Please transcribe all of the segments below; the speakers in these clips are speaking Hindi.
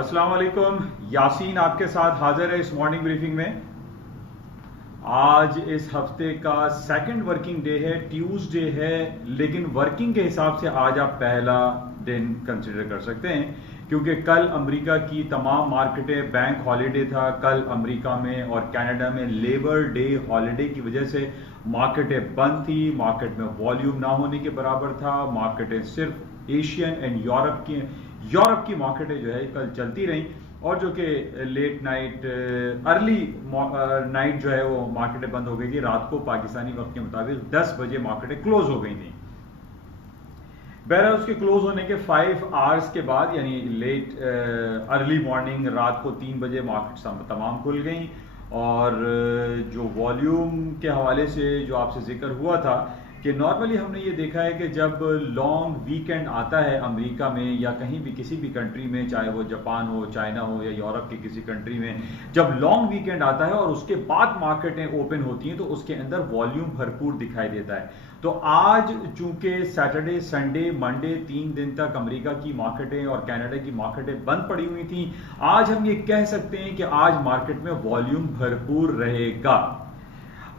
अस्सलाम वालेकुम। यासीन आपके साथ हाजिर है इस मॉर्निंग ब्रीफिंग में। आज इस हफ्ते का सेकंड वर्किंग डे है, ट्यूसडे है, लेकिन वर्किंग के हिसाब से आज आप पहला दिन कंसिडर कर सकते हैं क्योंकि कल अमेरिका की तमाम मार्केटें बैंक हॉलीडे था। कल अमेरिका में और कनाडा में लेबर डे हॉलीडे की वजह से मार्केटें बंद थी। मार्केट में वॉल्यूम ना होने के बराबर था। मार्केटें सिर्फ एशियन एंड यूरोप की मार्केटें जो है कल चलती रहीं और जो कि लेट नाइट अर्ली नाइट जो है वो मार्केटें बंद हो गई थी। रात को पाकिस्तानी वक्त के मुताबिक 10 बजे मार्केटें क्लोज हो गई थी। बहरहाल उसके क्लोज होने के 5 आवर्स के बाद यानी लेट अर्ली मॉर्निंग रात को 3 बजे मार्केट तमाम खुल गई और जो वॉल्यूम के हवाले से जो आपसे जिक्र हुआ था कि नॉर्मली हमने ये देखा है कि जब लॉन्ग वीकेंड आता है अमेरिका में या कहीं भी किसी भी कंट्री में, चाहे वो जापान हो, चाइना हो या यूरोप की किसी कंट्री में, जब लॉन्ग वीकेंड आता है और उसके बाद मार्केटें ओपन होती हैं तो उसके अंदर वॉल्यूम भरपूर दिखाई देता है। तो आज चूंकि सैटरडे, संडे, मंडे 3 दिन तक अमेरिका की मार्केटें और कनाडा की मार्केटें बंद पड़ी हुई थी, आज हम ये कह सकते हैं कि आज मार्केट में वॉल्यूम भरपूर रहेगा।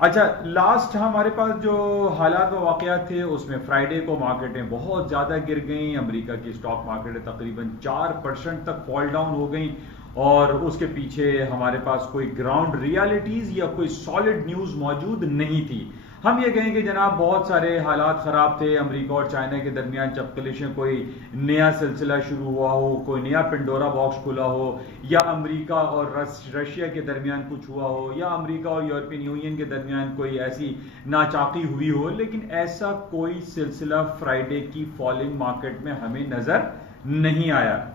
अच्छा, लास्ट हमारे पास जो हालात व वाकयात थे उसमें फ्राइडे को मार्केटें बहुत ज़्यादा गिर गई। अमेरिका की स्टॉक मार्केटें तकरीबन 4% तक फॉल डाउन हो गई और उसके पीछे हमारे पास कोई ग्राउंड रियलिटीज़ या कोई सॉलिड न्यूज़ मौजूद नहीं थी। हम ये कहें कि जनाब बहुत सारे हालात ख़राब थे। अमेरिका और चाइना के दरमियान चपकलिशें, कोई नया सिलसिला शुरू हुआ हो, कोई नया पेंडोरा बॉक्स खुला हो, या अमेरिका और रशिया के दरमियान कुछ हुआ हो, या अमेरिका और यूरोपियन यूनियन के दरमियान कोई ऐसी नाचाकी हुई हो, लेकिन ऐसा कोई सिलसिला फ्राइडे की फॉलिंग मार्केट में हमें नज़र नहीं आया।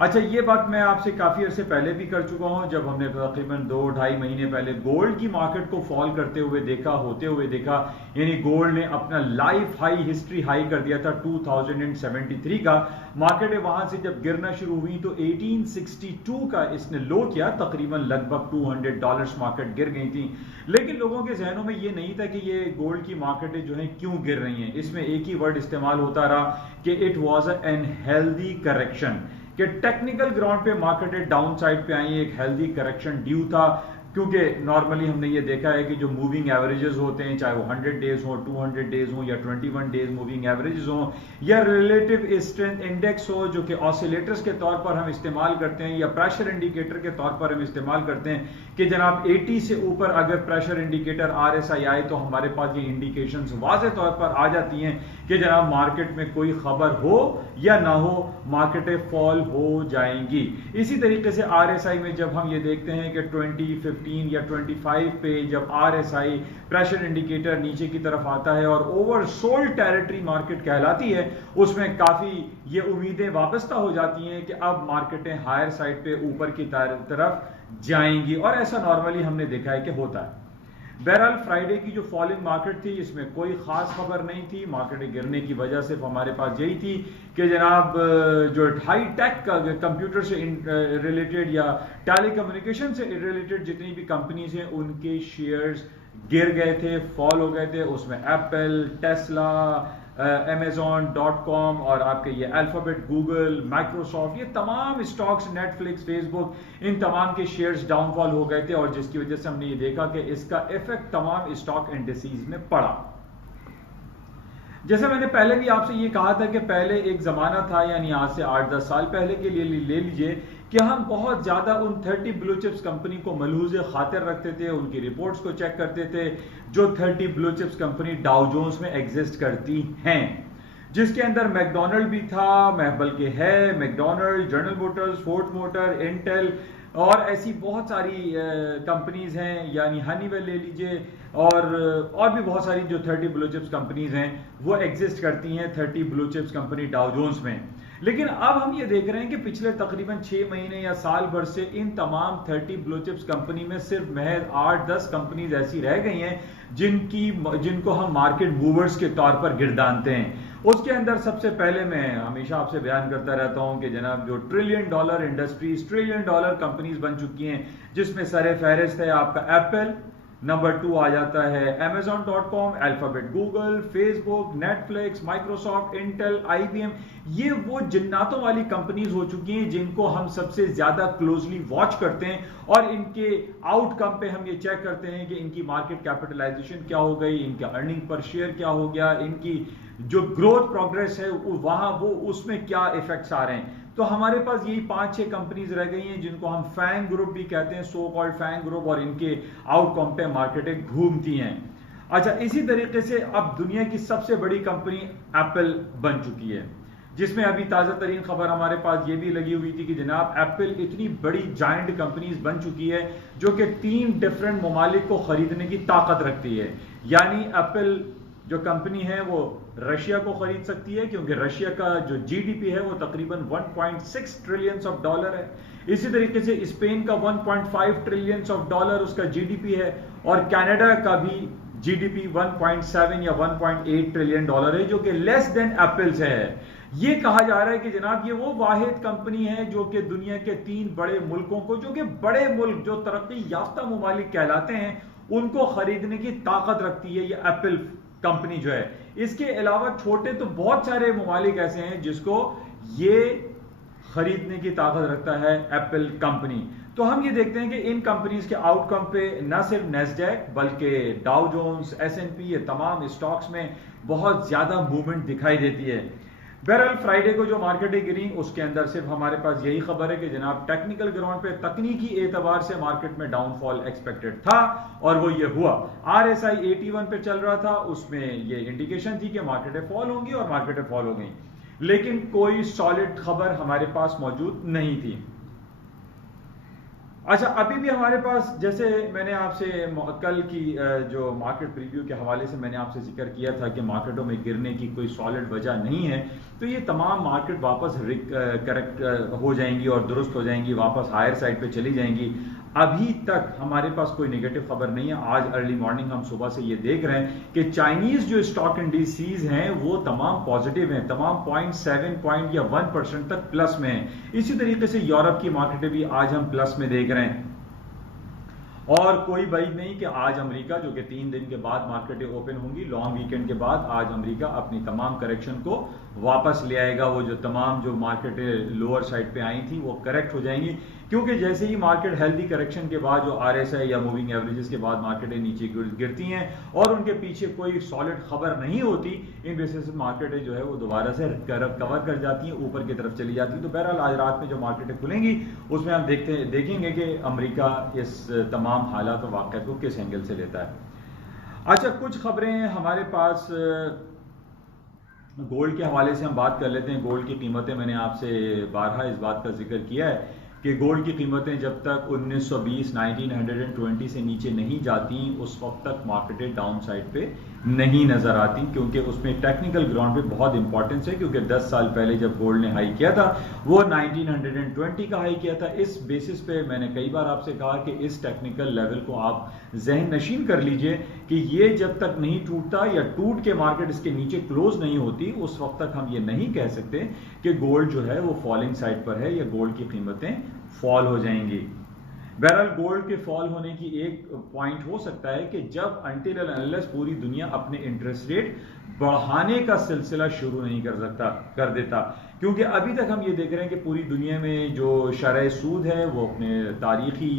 अच्छा, ये बात मैं आपसे काफ़ी अर्से पहले भी कर चुका हूं जब हमने तकरीबन 2-2.5 महीने पहले गोल्ड की मार्केट को फॉल करते हुए देखा, होते हुए देखा। यानी गोल्ड ने अपना लाइफ हाई, हिस्ट्री हाई कर दिया था 2073 का। मार्केटें वहां से जब गिरना शुरू हुई तो 1862 का इसने लो किया, तकरीबन लगभग $200 मार्केट गिर गई थी। लेकिन लोगों के जहनों में ये नहीं था कि ये गोल्ड की मार्केटें जो हैं क्यों गिर रही हैं। इसमें एक ही वर्ड इस्तेमाल होता रहा कि it was an healthy correction, कि टेक्निकल ग्राउंड पे मार्केटें डाउन साइड पे आई, एक हेल्दी करेक्शन ड्यू था। क्योंकि नॉर्मली हमने ये देखा है कि जो मूविंग एवरेजेस होते हैं, चाहे वो 100 डेज हो, 200 डेज हो या 21 डेज मूविंग एवरेजेस हो, या रिलेटिव स्ट्रेंथ इंडेक्स हो जो कि ऑसिलेटर्स के तौर पर हम इस्तेमाल करते हैं या प्रेशर इंडिकेटर के तौर पर हम इस्तेमाल करते हैं कि जनाब 80 से ऊपर अगर प्रेशर इंडिकेटर RSI आए तो हमारे पास ये इंडिकेशंस वाज़े तौर पर आ जाती हैं कि जनाब मार्केट में कोई खबर हो या ना हो, मार्केटें फॉल हो जाएंगी। इसी तरीके से RSI में जब हम ये देखते हैं कि 20, 15 या 25 पे जब RSI प्रेशर इंडिकेटर नीचे की तरफ आता है और ओवरसोल्ड टेरिटरी मार्केट कहलाती है, उसमें काफी ये उम्मीदें वाबस्ता हो जाती हैं कि अब मार्केटें हायर साइड पे ऊपर की तरफ जाएंगी और ऐसा नॉर्मली हमने देखा है कि होता है। बहरहाल फ्राइडे की जो फॉलिंग मार्केट थी इसमें कोई खास खबर नहीं थी। मार्केटें गिरने की वजह सिर्फ हमारे पास यही थी कि जनाब जो हाई टेक कंप्यूटर से रिलेटेड या टेलीकम्युनिकेशन से रिलेटेड जितनी भी कंपनीज हैं उनके शेयर्स गिर गए थे, फॉल हो गए थे। उसमें एप्पल, टेस्ला, Amazon.com और आपके ये अल्फाबेट, गूगल, माइक्रोसॉफ्ट, ये तमाम स्टॉक्स, नेटफ्लिक्स, फेसबुक, इन तमाम के शेयर्स डाउनफॉल हो गए थे और जिसकी वजह से हमने ये देखा कि इसका इफेक्ट तमाम स्टॉक इंडिसेस में पड़ा। जैसे मैंने पहले भी आपसे ये कहा था कि पहले एक जमाना था, यानी आज से 8-10 साल पहले के लिए ले लीजिए, कि हम बहुत ज्यादा उन 30 ब्लू चिप्स कंपनी को मलहूज़े खातिर रखते थे, उनकी रिपोर्ट्स को चेक करते थे जो 30 blue chips company Dow Jones में एग्जिस्ट करती हैं, जिसके अंदर मैकडोनल्ड भी था, बल्कि है McDonald, General Motors, Ford Motor, Intel और ऐसी बहुत सारी कंपनीज हैं, यानी हनीवेल ले लीजिए और भी बहुत सारी जो 30 ब्लू चिप्स कंपनीज हैं वो एग्जिस्ट करती हैं 30 blue chips company Dow Jones में। लेकिन अब हम ये देख रहे हैं कि पिछले तकरीबन 6 महीने या साल भर से इन तमाम 30 ब्लू चिप्स कंपनी में सिर्फ महज 8-10 कंपनीज ऐसी रह गई हैं जिनको हम मार्केट मूवर्स के तौर पर गिरदानते हैं। उसके अंदर सबसे पहले मैं हमेशा आपसे बयान करता रहता हूं कि जनाब जो $1 ट्रिलियन इंडस्ट्रीज, $1 ट्रिलियन कंपनीज बन चुकी हैं, जिसमें सरे फहरिस्त है आपका एप्पल, नंबर 2 आ जाता है Amazon.com, alphabet, Google, Facebook, Netflix, Microsoft, Intel, IBM। ये वो जिन्नातों वाली कंपनीज हो चुकी हैं जिनको हम सबसे ज्यादा क्लोजली वॉच करते हैं और इनके आउटकम पे हम ये चेक करते हैं कि इनकी मार्केट कैपिटलाइजेशन क्या हो गई, इनका अर्निंग पर शेयर क्या हो गया, इनकी जो ग्रोथ प्रोग्रेस है वहां वो उसमें क्या इफेक्ट्स आ रहे हैं। तो हमारे पास यही 5-6 कंपनीज रह गई हैं जिनको हम फैंग ग्रुप भी कहते हैं, सो कॉल्ड फैंग ग्रुप, और इनके आउटकम पे मार्केटें घूमती हैं। अच्छा, इसी तरीके से अब दुनिया की सबसे बड़ी कंपनी एप्पल बन चुकी है, जिसमें अभी ताजा तरीन खबर हमारे पास ये भी लगी हुई थी कि जनाब एप्पल इतनी बड़ी जायंट कंपनीज बन चुकी है जो कि 3 डिफरेंट ममालिक को खरीदने की ताकत रखती है। यानी एप्पल जो कंपनी है वो रशिया को खरीद सकती है, क्योंकि रशिया का जो GDP है वो तकरीबन 1.6 ट्रिलियन ऑफ डॉलर है। इसी तरीके से स्पेन का 1.5 ट्रिलियन ऑफ डॉलर उसका GDP है, और कनाडा का भी GDP 1.7 या 1.8 ट्रिलियन डॉलर है, जो कि लेस देन एप्पल से है। ये कहा जा रहा है कि जनाब ये वो वाहिद कंपनी है जो कि दुनिया के 3 बड़े मुल्कों को, जो कि बड़े मुल्क जो तरक्की याफ्ता ममालिक कहलाते हैं, उनको खरीदने की ताकत रखती है ये एप्पल कंपनी जो है। इसके अलावा छोटे तो बहुत सारे ममालिक ऐसे हैं जिसको ये खरीदने की ताकत रखता है एप्पल कंपनी। तो हम ये देखते हैं कि इन कंपनीज के आउटकम पे न सिर्फ नेस्डैक बल्कि डाउ जोन्स, S&P, ये तमाम स्टॉक्स में बहुत ज्यादा मूवमेंट दिखाई देती है। बहरहाल फ्राइडे को जो मार्केटें गिरी उसके अंदर सिर्फ हमारे पास यही खबर है कि जनाब टेक्निकल ग्राउंड पे तकनीकी एतबार से मार्केट में डाउनफॉल एक्सपेक्टेड था और वो ये हुआ। RSI 81 पे चल रहा था, उसमें ये इंडिकेशन थी कि मार्केटें फॉल होंगी और मार्केटें फॉल हो गई, लेकिन कोई सॉलिड खबर हमारे पास मौजूद नहीं थी। अच्छा, अभी भी हमारे पास, जैसे मैंने आपसे कल की जो मार्केट प्रीव्यू के हवाले से मैंने आपसे जिक्र किया था कि मार्केटों में गिरने की कोई सॉलिड वजह नहीं है, तो ये तमाम मार्केट वापस करेक्ट हो जाएंगी और दुरुस्त हो जाएंगी, वापस हायर साइड पे चली जाएंगी। अभी तक हमारे पास कोई नेगेटिव खबर नहीं है। आज अर्ली मॉर्निंग हम सुबह से ये देख रहे हैं कि चाइनीज जो स्टॉक इंडिसेस हैं वो तमाम पॉजिटिव हैं, तमाम 0.7 पॉइंट या 1% तक प्लस में हैं। इसी तरीके से यूरोप की मार्केटें भी आज हम प्लस में देख रहे हैं, और कोई बात नहीं कि आज अमेरिका, जो कि 3 दिन के बाद मार्केटें ओपन होंगी, लॉन्ग वीकेंड के बाद, आज अमेरिका अपनी तमाम करेक्शन को वापस ले आएगा। वो जो तमाम जो मार्केटें लोअर साइड पे आई थी वो करेक्ट हो जाएंगी, क्योंकि जैसे ही मार्केट हेल्दी करेक्शन के बाद जो RSI या मूविंग एवरेजेस के बाद मार्केटें नीचे गिरती हैं और उनके पीछे कोई सॉलिड खबर नहीं होती, इन बेसिस मार्केटें जो है वो दोबारा से कवर कर जाती हैं, ऊपर की तरफ चली जाती है। तो बहरहाल आज रात में जो मार्केटें खुलेंगी उसमें हम देखेंगे कि अमेरिका इस तमाम हालात और वाक़या को किस एंगल से लेता है। अच्छा, कुछ खबरें हमारे पास गोल्ड के हवाले से हम बात कर लेते हैं। गोल्ड की कीमतें, मैंने आपसे बारहा इस बात का जिक्र किया है कि गोल्ड की कीमतें जब तक 1920 से नीचे नहीं जाती उस वक्त तक मार्केटें डाउन साइड पे नहीं नजर आती, क्योंकि उसमें टेक्निकल ग्राउंड पे बहुत इंपॉर्टेंस है। क्योंकि 10 साल पहले जब गोल्ड ने हाई किया था वो 1920 का हाई किया था। इस बेसिस पे मैंने कई बार आपसे कहा कि इस टेक्निकल लेवल को आप जहन नशीन कर लीजिए कि ये जब तक नहीं टूटता या टूट के मार्केट इसके नीचे क्लोज नहीं होती, उस वक्त तक हम ये नहीं कह सकते कि गोल्ड जो है वो फॉलिंग साइड पर है या गोल्ड की कीमतें फॉल हो जाएंगी। बहरहाल गोल्ड के फॉल होने की एक पॉइंट हो सकता है कि जब अनटिल एंड अनलेस पूरी दुनिया अपने इंटरेस्ट रेट बढ़ाने का सिलसिला शुरू नहीं कर देता, क्योंकि अभी तक हम ये देख रहे हैं कि पूरी दुनिया में जो शरह सूद है वो अपने तारीखी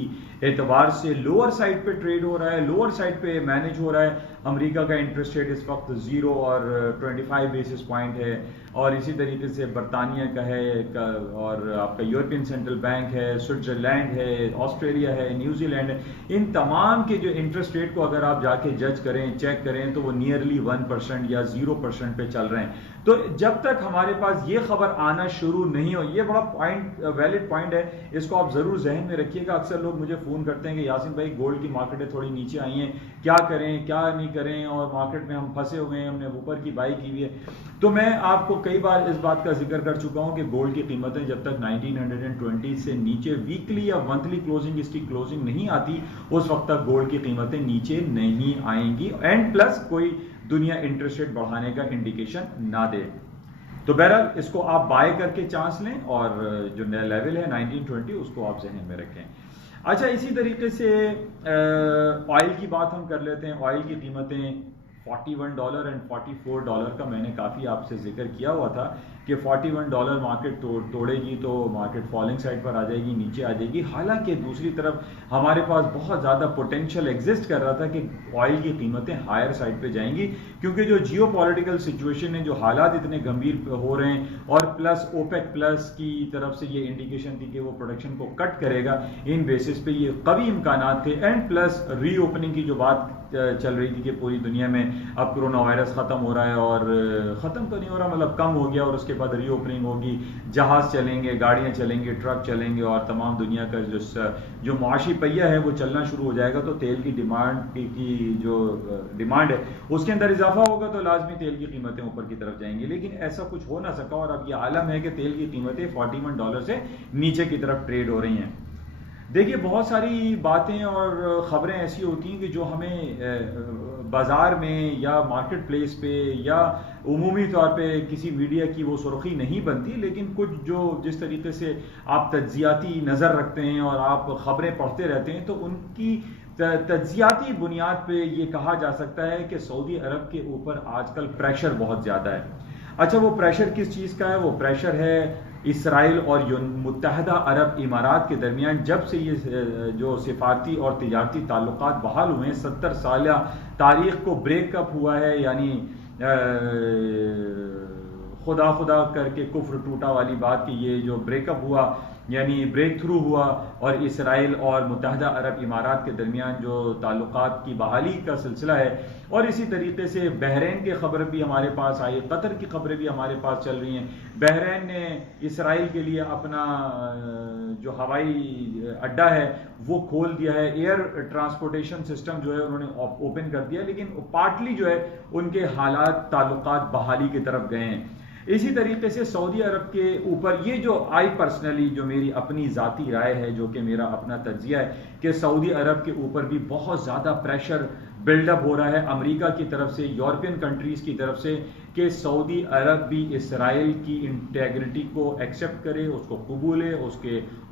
एतबार से लोअर साइड पे ट्रेड हो रहा है, लोअर साइड पे मैनेज हो रहा है। अमेरिका का इंटरेस्ट रेट इस वक्त 0 और 25 बेसिस पॉइंट है, और इसी तरीके से बरतानिया का है, और आपका यूरोपियन सेंट्रल बैंक है, स्विट्जरलैंड है, ऑस्ट्रेलिया है, न्यूजीलैंड है। इन तमाम के जो इंटरेस्ट रेट को अगर आप जाके जज करें, चेक करें, तो वो नियरली 1% या 0% पे चल रहे हैं। तो जब तक हमारे पास ये खबर आना शुरू नहीं हो, ये बड़ा वैलिड पॉइंट है, इसको आप जरूर जहन में रखिएगा। अक्सर लोग मुझे फोन करते हैं कि यासिन भाई गोल्ड की मार्केटें थोड़ी नीचे आई हैं, क्या करें क्या नहीं करें, और मार्केट में हम फंसे हुए हैं, हमने ऊपर की बाई की हुई है। तो मैं आपको कई बार इस बात का जिक्र कर चुका हूं कि गोल्ड की कीमतें जब तक 1920 से नीचे वीकली या मंथली क्लोजिंग इसकी क्लोजिंग नहीं आती, उस वक्त तक गोल्ड की कीमतें नीचे नहीं आएंगी, एंड प्लस कोई दुनिया इंटरेस्ट रेट बढ़ाने का इंडिकेशन ना दे। तो बहरहाल इसको आप बाय करके चांस लें और जो नया लेवल है 1920 उसको आप जहन में रखें। अच्छा, इसी तरीके से ऑयल की बात हम कर लेते हैं। ऑयल की कीमतें $41 एंड $44 का मैंने काफ़ी आपसे जिक्र किया हुआ था कि $41 मार्केट तोड़ेगी तो मार्केट फॉलिंग साइड पर आ जाएगी, नीचे आ जाएगी। हालांकि दूसरी तरफ हमारे पास बहुत ज़्यादा पोटेंशियल एग्जिस्ट कर रहा था कि ऑयल की कीमतें हायर साइड पे जाएंगी, क्योंकि जो जियो पॉलिटिकल सिचुएशन है, जो हालात इतने गंभीर हो रहे हैं, और प्लस ओपेक प्लस की तरफ से ये इंडिकेशन थी कि वो प्रोडक्शन को कट करेगा, इन बेसिस पे ये कभी इम्कानात थे। एंड प्लस रीओपनिंग की जो बात चल रही थी कि पूरी दुनिया में अब कोरोना वायरस खत्म हो रहा है, और खत्म तो नहीं हो रहा, मतलब कम हो गया, और उसके बाद रीओपनिंग होगी, जहाज चलेंगे, गाड़ियां चलेंगे, ट्रक चलेंगे, और तमाम दुनिया का जो मुआशी पहिया है वो चलना शुरू हो जाएगा। तो तेल की डिमांड की जो डिमांड है उसके अंदर इजाफा होगा, तो लाजमी तेल की कीमतें ऊपर की तरफ जाएंगी। लेकिन ऐसा कुछ हो ना सका, और अब ये आलम है कि तेल की कीमतें $41 से नीचे की तरफ ट्रेड हो रही हैं। देखिए, बहुत सारी बातें और ख़बरें ऐसी होती हैं कि जो हमें बाज़ार में या मार्केट प्लेस पे या उमूमी तौर पे किसी मीडिया की वो सुर्खी नहीं बनती, लेकिन कुछ जो जिस तरीके से आप तज्जियाती नज़र रखते हैं और आप ख़बरें पढ़ते रहते हैं, तो उनकी तज्जियाती बुनियाद पे ये कहा जा सकता है कि सऊदी अरब के ऊपर आजकल प्रेशर बहुत ज़्यादा है। अच्छा, वो प्रेशर किस चीज़ का है? वो प्रेशर है इसराइल और मुत्तहदा अरब इमारात के दरमियान। जब से ये जो सिफारती और तिजारती ताल्लुकात बहाल हुए हैं, 70 साल तारीख को ब्रेकअप हुआ है, यानी खुदा खुदा करके कुफ्र टूटा वाली बात की ये जो ब्रेकअप हुआ, यानी ब्रेक थ्रू हुआ, और इसराइल और मुत्तहदा अरब इमारात के दरमियान जो ताल्लुकात की बहाली का सिलसिला है। और इसी तरीके से बहरीन की खबर भी हमारे पास आई, कतर की खबरें भी हमारे पास चल रही हैं। बहरीन ने इसराइल के लिए अपना जो हवाई अड्डा है वो खोल दिया है, एयर ट्रांसपोर्टेशन सिस्टम जो है उन्होंने ओपन कर दिया, लेकिन पार्टली जो है उनके हालात ताल्लुकात बहाली की तरफ गए हैं। इसी तरीके से सऊदी अरब के ऊपर ये जो आई पर्सनली, जो मेरी अपनी ज़ाती राय है, जो कि मेरा अपना तज्जिया है, कि सऊदी अरब के ऊपर भी बहुत ज़्यादा प्रेशर बिल्डअप हो रहा है अमेरिका की तरफ से, यूरोपियन कंट्रीज़ की तरफ से, कि सऊदी अरब भी इसराइल की इंटेग्रिटी को एक्सेप्ट करे, उसको कबूले,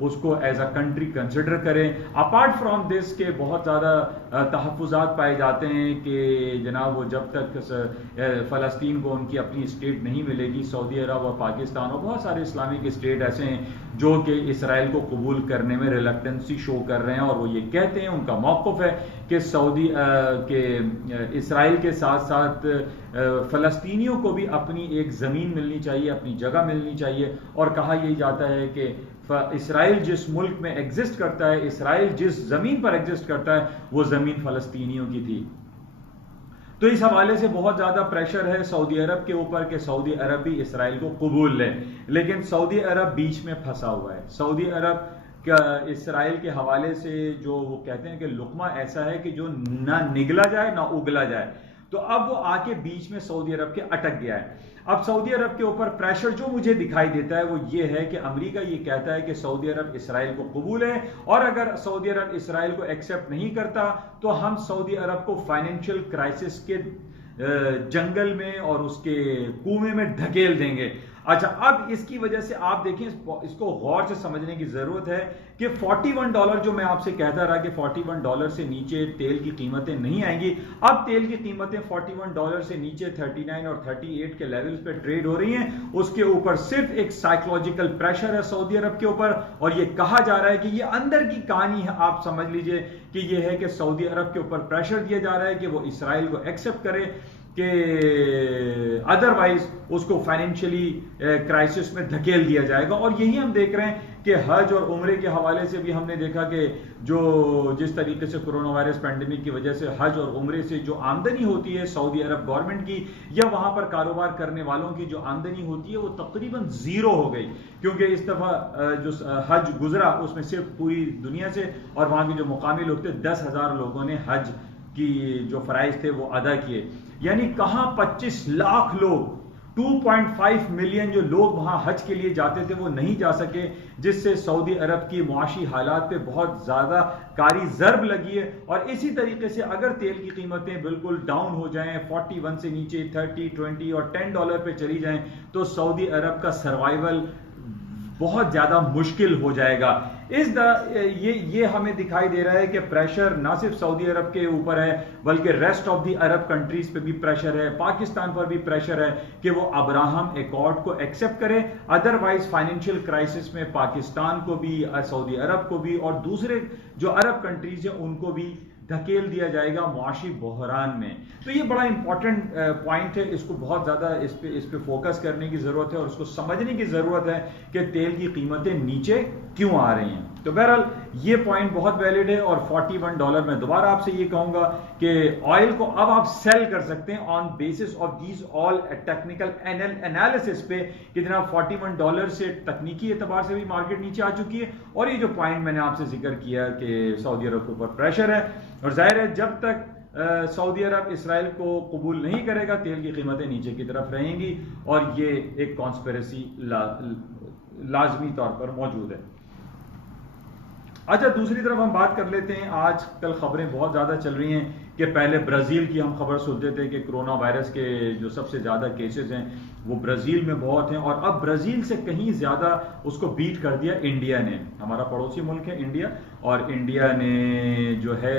उसको एज अ कंट्री कंसिडर करें। अपार्ट फ्रॉम दिस के बहुत ज़्यादा तहफ़्फ़ुज़ात पाए जाते हैं कि जनाब वो जब तक फ़लस्तीन को उनकी अपनी स्टेट नहीं मिलेगी, सऊदी अरब और पाकिस्तान और बहुत सारे इस्लामिक स्टेट ऐसे हैं जो कि इसराइल को कबूल करने में रिलक्टेंसी शो कर रहे हैं, और वो ये कहते हैं, उनका मौक़िफ़ है कि सऊदी के इसराइल के साथ साथ फ़लस्तीनियों को भी अपनी एक ज़मीन मिलनी चाहिए, अपनी जगह मिलनी चाहिए। और कहा यही जाता है कि इसराइल जिस मुल्क में एग्जिस्ट करता है, इसराइल जिस ज़मीन पर एग्जिस्ट करता है, वो ज़मीन फ़लस्तीनियों की थी। तो इस हवाले से बहुत ज़्यादा प्रेशर है सऊदी अरब के ऊपर कि सऊदी अरब भी इसराइल को कबूल ले, लेकिन सऊदी अरब बीच में फंसा हुआ है। सऊदी अरब इसराइल के हवाले से जो वो कहते हैं कि लुकमा ऐसा है कि जो ना निगला जाए ना उगला जाए, तो अब वो आके बीच में सऊदी अरब के अटक गया है। अब सऊदी अरब के ऊपर प्रेशर जो मुझे दिखाई देता है वो ये है कि अमेरिका ये कहता है कि सऊदी अरब इसराइल को कबूल है, और अगर सऊदी अरब इसराइल को एक्सेप्ट नहीं करता तो हम सऊदी अरब को फाइनेंशियल क्राइसिस के जंगल में और उसके कुएं में ढकेल देंगे। अच्छा, अब इसकी वजह से आप देखें, इसको गौर से समझने की जरूरत है कि $41 जो मैं आपसे कहता रहा कि $41 से नीचे तेल की कीमतें नहीं आएंगी, अब तेल की कीमतें $41 से नीचे 39 और 38 के लेवल्स पे ट्रेड हो रही हैं। उसके ऊपर सिर्फ एक साइकोलॉजिकल प्रेशर है सऊदी अरब के ऊपर, और ये कहा जा रहा है कि ये अंदर की कहानी है, आप समझ लीजिए कि ये है कि सऊदी अरब के ऊपर प्रेशर दिया जा रहा है कि वो इसराइल को एक्सेप्ट करे, कि अदरवाइज उसको फाइनेंशियली क्राइसिस में धकेल दिया जाएगा। और यही हम देख रहे हैं कि हज और उम्रे के हवाले से भी हमने देखा कि जो जिस तरीके से कोरोना वायरस पैंडेमिक की वजह से हज और उम्रे से जो आमदनी होती है सऊदी अरब गवर्नमेंट की या वहां पर कारोबार करने वालों की जो आमदनी होती है वो तकरीबन जीरो हो गई, क्योंकि इस दफा जो हज गुजरा उसमें सिर्फ पूरी दुनिया से और वहां के जो मुकामी लोग थे 10,000 लोगों ने हज की जो फराइज थे वो अदा किए। यानी कहां 25 लाख लोग 2.5 मिलियन जो लोग वहां हज के लिए जाते थे वो नहीं जा सके, जिससे सऊदी अरब की मुआशी हालात पे बहुत ज्यादा कारी ज़र्ब लगी है। और इसी तरीके से अगर तेल की कीमतें बिल्कुल डाउन हो जाएं, 41 से नीचे 30, 20 और $10 पे चली जाएं, तो सऊदी अरब का सर्वाइवल बहुत ज्यादा मुश्किल हो जाएगा। ये हमें दिखाई दे रहा है कि प्रेशर ना सिर्फ सऊदी अरब के ऊपर है बल्कि rest of the Arab countries पे भी प्रेशर है, पाकिस्तान पर भी प्रेशर है कि वो अब्राहम एकॉर्ड को एक्सेप्ट करे। अदरवाइज फाइनेंशियल क्राइसिस में पाकिस्तान को भी, सऊदी अरब को भी और दूसरे जो अरब कंट्रीज है उनको भी धकेल दिया जाएगा मुआशी बहरान में। तो ये बड़ा इंपॉर्टेंट पॉइंट है, इसको बहुत ज्यादा इस पे फोकस करने की जरूरत है और उसको समझने की जरूरत है कि तेल की कीमतें नीचे क्यों आ रही हैं। तो बहरहाल ये पॉइंट बहुत वैलिड है। और $41 में दोबारा आपसे ये कहूंगा कि ऑयल को अब आप सेल कर सकते हैं on basis of these all technical analysis पे कि जनाब $41 से तकनीकी एतबार से भी मार्केट नीचे आ चुकी है। और ये जो पॉइंट मैंने आपसे जिक्र किया कि सऊदी अरब के ऊपर प्रेशर है, और जाहिर है जब तक सऊदी अरब इसराइल को कबूल नहीं करेगा तेल की कीमतें नीचे की तरफ रहेंगी, और ये एक कॉन्स्पिरेसी लाजमी तौर पर मौजूद है। अच्छा, दूसरी तरफ हम बात कर लेते हैं, आजकल खबरें बहुत ज़्यादा चल रही हैं कि पहले ब्राज़ील की हम खबर सुनते थे कि कोरोना वायरस के जो सबसे ज़्यादा केसेस हैं वो ब्राज़ील में बहुत हैं, और अब ब्राज़ील से कहीं ज़्यादा उसको बीट कर दिया इंडिया ने। हमारा पड़ोसी मुल्क है इंडिया, और इंडिया ने जो है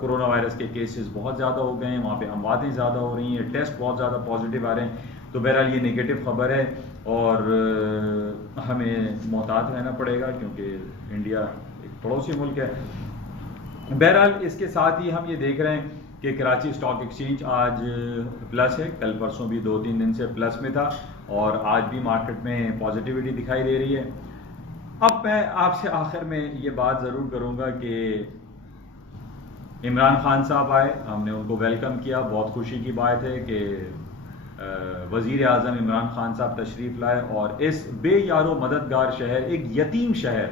कोरोना वायरस के केसेस बहुत ज़्यादा हो गए हैं, वहाँ पे अमवातें ज़्यादा हो रही हैं, टेस्ट बहुत ज़्यादा पॉजिटिव आ रहे हैं। तो बहरहाल ये नेगेटिव खबर है और हमें मोहतात रहना पड़ेगा क्योंकि इंडिया एक पड़ोसी मुल्क है। बहरहाल इसके साथ ही हम ये देख रहे हैं कि कराची स्टॉक एक्सचेंज आज प्लस है, कल परसों भी 2-3 दिन से प्लस में था, और आज भी मार्केट में पॉजिटिविटी दिखाई दे रही है। अब मैं आपसे आखिर में ये बात ज़रूर करूँगा कि इमरान खान साहब आए, हमने उनको वेलकम किया, बहुत खुशी की बात है कि वज़ीर आज़म इमरान खान साहब तशरीफ़ लाए, और इस बेयारो मददगार शहर, एक यतीम शहर,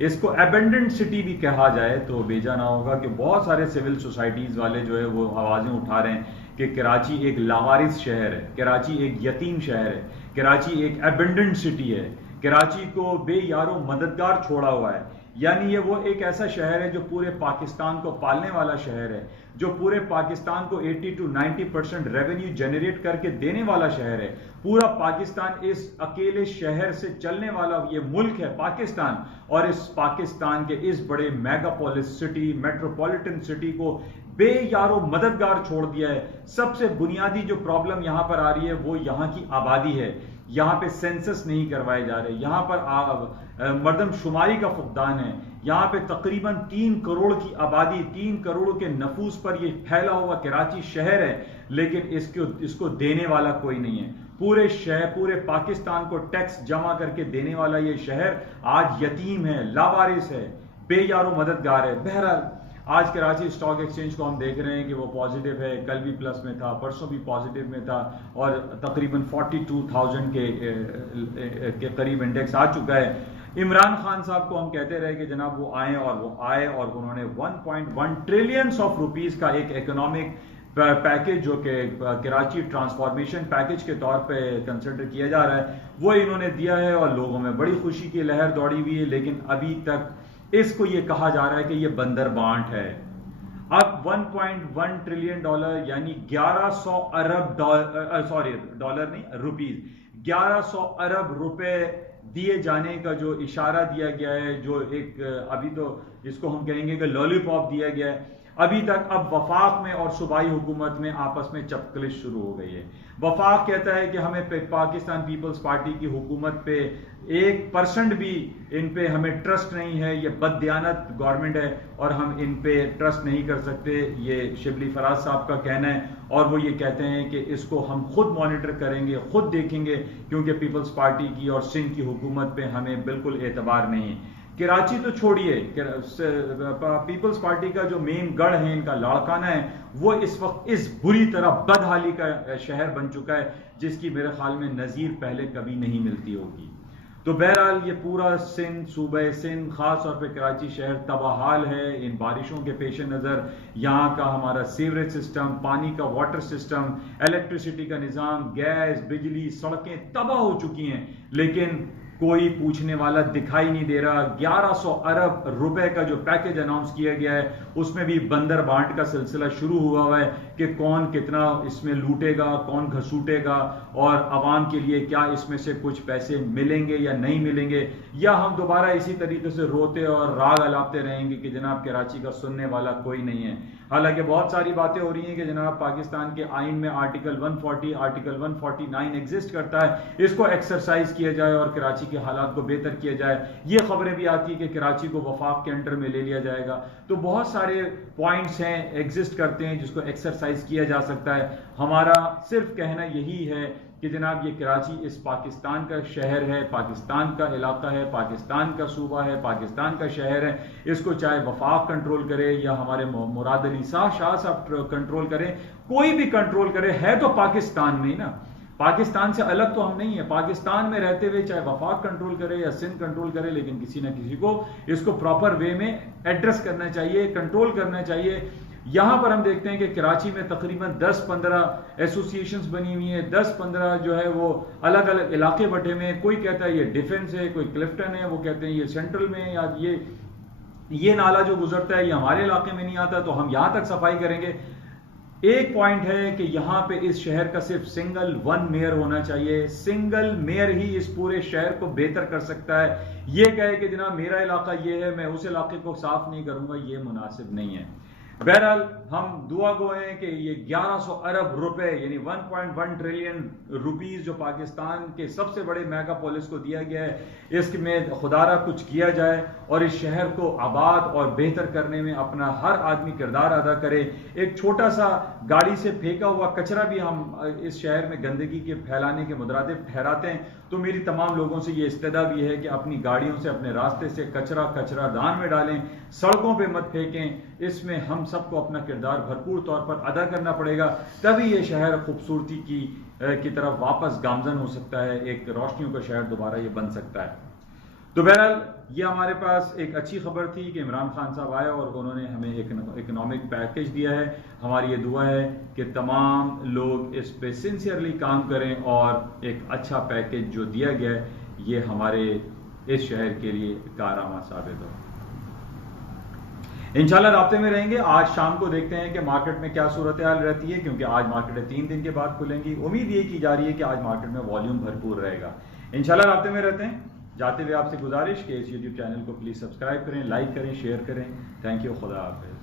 इसको एबेंडेंट सिटी भी कहा जाए तो बेजा ना होगा कि बहुत सारे सिविल सोसाइटीज़ वाले जो है वो आवाज़ें उठा रहे हैं कि कराची एक लावारिस शहर है, कराची एक यतीम शहर है, कराची एक एबेंडेंट सिटी है, कराची को बेयारो मददगार छोड़ा हुआ है। यानी ये वो एक ऐसा शहर है जो पूरे पाकिस्तान को पालने वाला शहर है, जो पूरे पाकिस्तान को 80 to 90% रेवेन्यू जनरेट करके देने वाला शहर है। पूरा पाकिस्तान इस अकेले शहर से चलने वाला ये मुल्क है पाकिस्तान, और इस पाकिस्तान के इस बड़े मेगापोलिस सिटी, मेट्रोपॉलिटन सिटी को बेयारो मददगार छोड़ दिया है। सबसे बुनियादी जो प्रॉब्लम यहां पर आ रही है वो यहां की आबादी है। यहाँ पे सेंसस नहीं करवाए जा रहे, यहाँ पर मर्दमशुमारी का फुकदान है। यहाँ पे तकरीबन 3 करोड़ की आबादी, 3 करोड़ के नफूस पर ये फैला हुआ कराची शहर है, लेकिन इसको देने वाला कोई नहीं है। पूरे शहर, पूरे पाकिस्तान को टैक्स जमा करके देने वाला ये शहर आज यतीम है, लावारिस है, बेयारो मददगार है। बहरहाल आज कराची स्टॉक एक्सचेंज को हम देख रहे हैं कि वो पॉजिटिव है, कल भी प्लस में था, परसों भी पॉजिटिव में था, और तकरीबन 42,000 के करीब इंडेक्स आ चुका है। इमरान खान साहब को हम कहते रहे कि जनाब वो आए, और वो आए और उन्होंने 1.1 ट्रिलियन ऑफ रुपीस का एक इकोनॉमिक पैकेज जो कि कराची ट्रांसफॉर्मेशन पैकेज के तौर पे कंसिडर किया जा रहा है वो इन्होंने दिया है, और लोगों में बड़ी खुशी की लहर दौड़ी हुई है। लेकिन अभी तक इसको ये कहा जा रहा है कि ये बंदर बांट है। अब 1.1 ट्रिलियन डॉलर यानी 1100 अरब डॉलर नहीं, रुपीस, 1100 अरब रुपए दिए जाने का जो इशारा दिया गया है, जो एक अभी तो इसको हम कहेंगे कि लॉलीपॉप दिया गया है अभी तक। अब वफाक में और सूबाई हुकूमत में आपस में चपकलिश शुरू हो गई है। वफाक कहता है कि हमें पाकिस्तान पीपल्स पार्टी की हुकूमत पे 1% भी इन पे हमें ट्रस्ट नहीं है, ये बददियानत गवर्नमेंट है और हम इन पे ट्रस्ट नहीं कर सकते। ये शिबली फराज साहब का कहना है, और वो ये कहते हैं कि इसको हम खुद मॉनिटर करेंगे, खुद देखेंगे, क्योंकि पीपल्स पार्टी की और सिंध की हुकूमत पे हमें बिल्कुल एतबार नहीं है। कराची तो छोड़िए, पीपल्स पार्टी का जो मेन गढ़ है, इनका लाड़काना है, वो इस वक्त इस बुरी तरह बदहाली का शहर बन चुका है जिसकी मेरे ख्याल में नज़ीर पहले कभी नहीं मिलती होगी। तो बहरहाल ये पूरा सिंध, सूबे सिंध, खास तौर पे कराची शहर तबाहाल है इन बारिशों के पेश नज़र। यहाँ का हमारा सीवरेज सिस्टम, पानी का वाटर सिस्टम, इलेक्ट्रिसिटी का निज़ाम, गैस, बिजली, सड़कें तबाह हो चुकी हैं, लेकिन कोई पूछने वाला दिखाई नहीं दे रहा। 1100 अरब रुपए का जो पैकेज अनाउंस किया गया है उसमें भी बंदर बांट का सिलसिला शुरू हुआ है कि कौन कितना इसमें लूटेगा, कौन घसूटेगा और आवाम के लिए क्या इसमें से कुछ पैसे मिलेंगे या नहीं मिलेंगे, या हम दोबारा इसी तरीके से रोते और राग अलापते रहेंगे कि जनाब कराची का सुनने वाला कोई नहीं है। हालांकि बहुत सारी बातें हो रही हैं कि जनाब पाकिस्तान के आइन में आर्टिकल 140, आर्टिकल 149 एग्जिस्ट करता है, इसको एक्सरसाइज किया जाए और कराची के हालात को बेहतर किया जाए। ये खबरें भी आती है कि कराची को वफाक के अंडर में ले लिया जाएगा। तो बहुत सारे पॉइंट्स हैं, एग्जिस्ट करते हैं, जिसको एक्सरसाइज किया जा सकता है। हमारा सिर्फ कहना यही है कि जनाब ये कराची इस पाकिस्तान का शहर है, पाकिस्तान का इलाका है, पाकिस्तान का सूबा है, पाकिस्तान का शहर है। इसको चाहे वफाक कंट्रोल करे या हमारे मुराद अली शाह साहब कंट्रोल करें, कोई भी कंट्रोल करे, है तो पाकिस्तान में ही ना। पाकिस्तान से अलग तो हम नहीं है। पाकिस्तान में रहते हुए चाहे वफाक कंट्रोल करे या सिंध कंट्रोल करे, लेकिन किसी ना किसी को इसको प्रॉपर वे में एड्रेस करना चाहिए, कंट्रोल करना चाहिए। यहां पर हम देखते हैं कि कराची में तकरीबन 10-15 एसोसिएशंस बनी हुई हैं, 10-15 जो है वो अलग अलग इलाके बटे हुए हैं। कोई कहता है ये डिफेंस है, कोई क्लिफ्टन है, वो कहते हैं ये सेंट्रल में, या ये नाला जो गुजरता है ये हमारे इलाके में नहीं आता, तो हम यहां तक सफाई करेंगे। एक पॉइंट है कि यहां पे इस शहर का सिर्फ सिंगल वन मेयर होना चाहिए। सिंगल मेयर ही इस पूरे शहर को बेहतर कर सकता है। ये कहे कि जनाब मेरा इलाका ये है, मैं उस इलाके को साफ नहीं करूंगा, ये मुनासिब नहीं है। बहरहाल हम दुआ गो हैं कि ये 1100 अरब रुपए यानी 1.1 ट्रिलियन रुपीस जो पाकिस्तान के सबसे बड़े मेगा पोलिस को दिया गया है, इसमें खुदारा कुछ किया जाए और इस शहर को आबाद और बेहतर करने में अपना हर आदमी किरदार अदा करे। एक छोटा सा गाड़ी से फेंका हुआ कचरा भी हम इस शहर में गंदगी के फैलाने के मुतरादिफ ठहराते हैं। तो मेरी तमाम लोगों से ये इस्तदा भी है कि अपनी गाड़ियों से, अपने रास्ते से कचरा दान में डालें, सड़कों पे मत फेंकें। इसमें हम सबको अपना किरदार भरपूर तौर पर अदा करना पड़ेगा, तभी ये शहर खूबसूरती की तरफ वापस गामजन हो सकता है, एक रोशनियों का शहर दोबारा ये बन सकता है। तो बहरहाल ये हमारे पास एक अच्छी खबर थी कि इमरान खान साहब आए और उन्होंने हमें एक इकोनॉमिक पैकेज दिया है। हमारी ये दुआ है कि तमाम लोग इस पे सिंसियरली काम करें और एक अच्छा पैकेज जो दिया गया है ये हमारे इस शहर के लिए कारआमद साबित हो। इंशाल्लाह राब्ते में रहेंगे। आज शाम को देखते हैं कि मार्केट में क्या सूरत हाल रहती है, क्योंकि आज मार्केटें 3 दिन के बाद खुलेंगी। उम्मीद ये की जा रही है कि आज मार्केट में वॉल्यूम भरपूर रहेगा। इंशाल्लाह राब्ते में रहते हैं। जाते हुए आपसे गुजारिश कि इस यूट्यूब चैनल को प्लीज सब्सक्राइब करें, लाइक करें, शेयर करें। Thank you. खुदा हाफिज़।